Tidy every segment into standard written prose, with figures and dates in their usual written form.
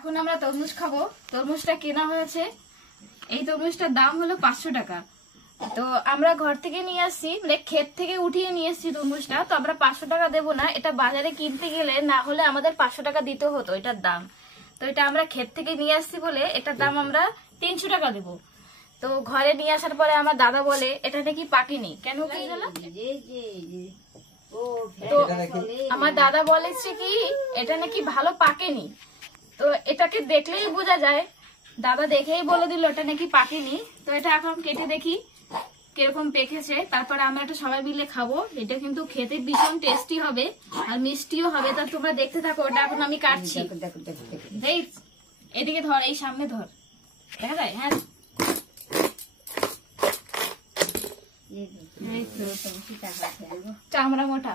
এখন আমরা তরমুজ খাবো। তরমুজটা কেনা হয়েছে, এই তরমুজটার দাম হলো 500 টাকা। তো আমরা ঘর থেকে নিয়ে আসছি, মানে ক্ষেত থেকে উঠিয়ে নিয়ে আসছি তরমুজটা। তো আমরা 500 টাকা দেবো না, এটা বাজারে কিনতে গেলে না হলে আমাদের 500 টাকা দিতে হতো এটার দাম। তো এটা আমরা ক্ষেত থেকে নিয়ে আসছি বলে এটার দাম আমরা 300 টাকা দেবো। তো ঘরে নিয়ে আসার পরে আমার দাদা বলে এটা নাকি পাকেনি। কেন কি গেল? তো আমার দাদা বলেছে কি এটা নাকি ভালো পাকেনি। তো এটাকে দেখলেই বোঝা যায়, দাদা দেখেই বলে দিল এটা নাকি পাকেনি। তো এটা এখন কেটে দেখি কিরকম পেকেছে, তারপরে আমরা এটা সবাই মিলে খাবো। এটা কিন্তু খেতে ভীষণ টেস্টি হবে আর মিষ্টিও হবে। তা তোমরা দেখতে থাকো, ওটা এখন আমি কাটছি। এদিকে ধর, এই সামনে ধর, দেখা যায়? হ্যাঁ, চামড়া মোটা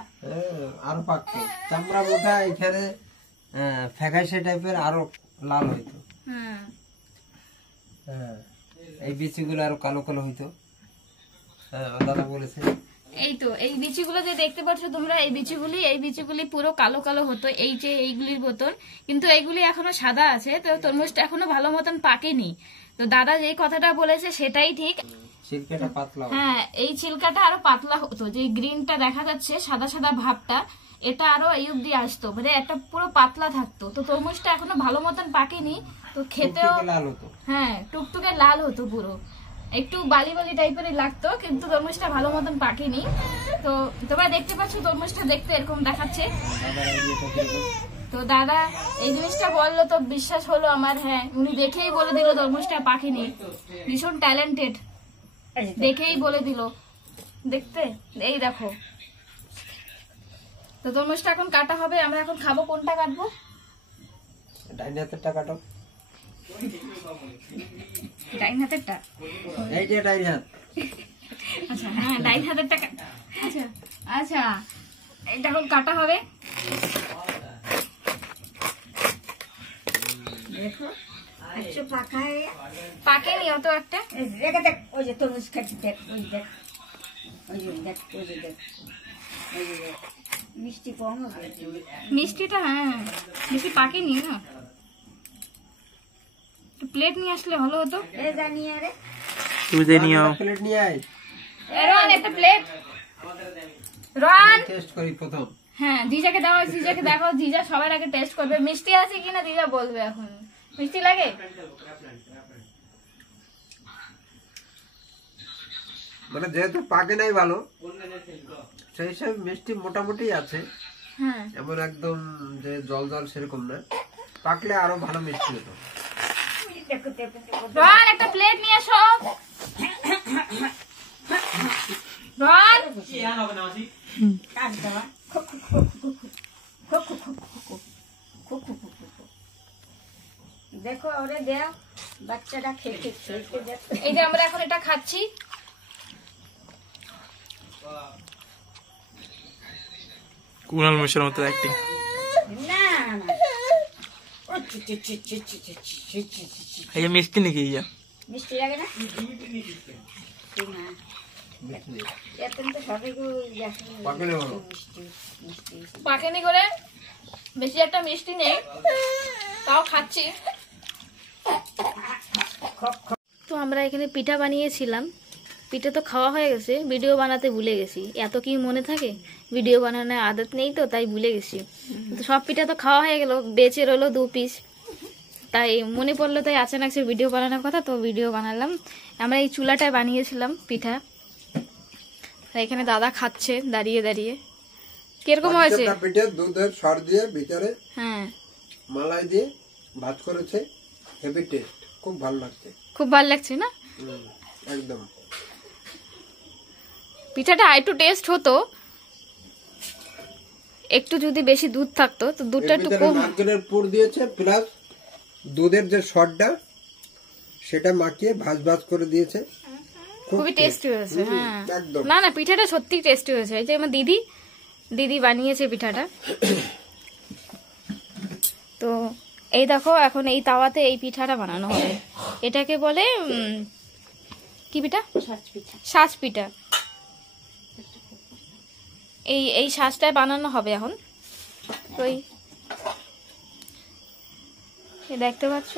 আরো পাকতো, চামড়া মোটা এখানে ফ্যাকাশে টাইপের আরো লাল হইতো। হ্যাঁ, এই বিচিগুলো আরো কালো কালো হইতো। হ্যাঁ, দাদা বলেছে। এই তো এই বিচিগুলো যে দেখতে পাচ্ছ তোমরা, এই বিচিগুলি পুরো কালো কালো হতো, এই যে এইগুলির মতন। কিন্তু এইগুলি এখনো সাদা আছে। তো তরমুজটা এখনো ভালো মতন পাকেনি। তো দাদা যে কথাটা বলেছে সেটাই ঠিক। ছিলকাটা পাতলা। হ্যাঁ, এই ছিলকাটা আরো পাতলা হতো। যে গ্রিনটা দেখা যাচ্ছে সাদা সাদা ভাবটা, এটা আরো এই অব্দি আসতো, মানে একটা পুরো পাতলা থাকতো। তো তরমুজটা এখনো ভালো মতন পাকেনি। তো খেতেও লাল হতো। হ্যাঁ, টুকটুকে লাল হতো, পুরো একটু বালি বালি টাইপের লাগতো। কিন্তু তরমুজটা ভালো মতন পাকেনি। তো তোমরা দেখতে পাচ্ছ তরমুজটা দেখতে এরকম দেখাচ্ছে। তো দাদা এই জিনিসটা বললো তো বিশ্বাস হলো আমার। হ্যাঁ, উনি দেখেই বলে দিল তরমুজটা পাকেনি। ভীষণ ট্যালেন্টেড, দেখেই বলে দিল। দেখতে এই দেখো। তো তরমুজটা এখন কাটা হবে, আমরা এখন খাবো। কোনটা কাটবো? ডাইন হাতেরটা কাটো। ডাইন হাতেরটা? এই যে ডাইন হাত। আচ্ছা, হ্যাঁ, ডাইন হাতেরটা। আচ্ছা আচ্ছা, এটা এখন কাটা হবে। দেখো আচ্ছা, পাকেনি অত একটা। দেখ ওই যে তরমুজ খাচ্ছি, দেখ ওই দেখ, ওই যে দেখ, ওই যে দেখ, ওই যে দেখ, মিষ্টি কম হবে। মিষ্টিটা হ্যাঁ বেশি পাকেনি না। প্লেট নিয়ে আসলে ভালো হতো। জানিয়ে রে তুমি দে নিও, প্লেট নিয়ে আয়। রোহান একটা প্লেট। রোহান টেস্ট করি প্রথম। হ্যাঁ, জিজাকে দাও, জিজাকে দেখো। জিজা সবার আগে টেস্ট করবে মিষ্টি আছে কিনা। জিজা বলবে এখন মিষ্টি লাগে। মানে যেহেতু পাকে নাই ভালো, সেই সব মিষ্টি মোটামুটি আছে। হ্যাঁ, এমন একদম যে জল জল সেরকম না, পাকলে আরো ভালো মিষ্টি হতো। রোহান একটা প্লেট নিয়ে এসো। রোহান দেখো ওরে দেও, বাচ্চাটা খেতে যাচ্ছে। এই যে আমরা এখন এটা খাচ্ছি। কুনাল মিশ্রের মতো অ্যাক্টিং। না না, এই যে মিষ্টি নাকি? ইয়া মিষ্টি লাগে না? এখন তো সবাই পাকেনি করে বেশি একটা মিষ্টি নেই, তাও খাচ্ছি। তো আমরা এখানে পিঠা বানিয়েছিলাম। পিঠা তো খাওয়া হয়ে গেছে, ভিডিও বানাতে ভুলে গেছি। এত কি মনে থাকে, ভিডিও বানানোর আদত নেই তো তাই ভুলে গেছি। তো সব পিঠা তো খাওয়া হয়ে গেল, বেঁচে রইলো 2 পিস। তাই মনে পড়লো, তাই আচানক ভিডিও বানানোর কথা, তো ভিডিও বানালাম। আমরা এই চুলাটায় বানিয়েছিলাম পিঠা। এখানে দাদা খাচ্ছে দাঁড়িয়ে দাঁড়িয়ে। কিরকম হয়েছে? পিঠে দুধের সর দিয়ে ভিতরে হ্যাঁ মালাই দিয়ে ভাত করেছে, হেভি টেস্ট, খুব ভালো লাগছে। খুব ভালো লাগছে না? একদম। পিঠাটা একটু টেস্ট হতো, একটু যদি বেশি দুধ থাকতো। তো দুধটা একটু কম। নারকেলের পুর দিয়েছে, প্লাস দুধের যে সরটা সেটা মাখিয়ে ভাজ ভাজ করে দিয়েছে। খুবই টেস্টি হয়েছে। হ্যাঁ, একদম। না না, পিঠাটা সত্যি টেস্টি হয়েছে। এই যে আমার দিদি বানিয়েছে পিঠাটা। তো এই দেখো, এখন এই তাওয়াতে এই পিঠাটা বানানো হবে। এটাকে বলে কি পিঠা? সাজ পিঠা। এই সাজটায় বানানো হবে এখন। ওই এ দেখতে পাচ্ছ,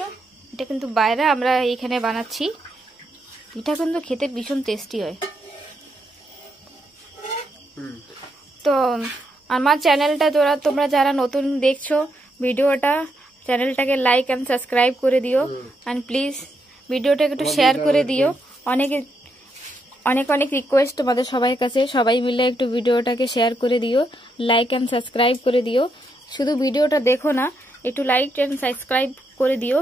এটা কিন্তু বাইরে আমরা এইখানে বানাচ্ছি। পিঠা কিন্তু খেতে ভীষণ টেস্টি হয়। তো আমার চ্যানেলটা তোমরা যারা নতুন দেখছো ভিডিওটা, চ্যানেলটাকে লাইক অ্যান্ড সাবস্ক্রাইব করে দিও। অ্যান্ড প্লিজ ভিডিওটাকে একটু শেয়ার করে দিও। অনেক অনেক রিকোয়েস্ট তোমাদের সবাই কাছে, সবাই মিলে একটু ভিডিওটাকে শেয়ার করে দিও, লাইক অ্যান্ড সাবস্ক্রাইব করে দিও। শুধু ভিডিওটা দেখো না, একটু লাইক অ্যান্ড সাবস্ক্রাইব করে দিও।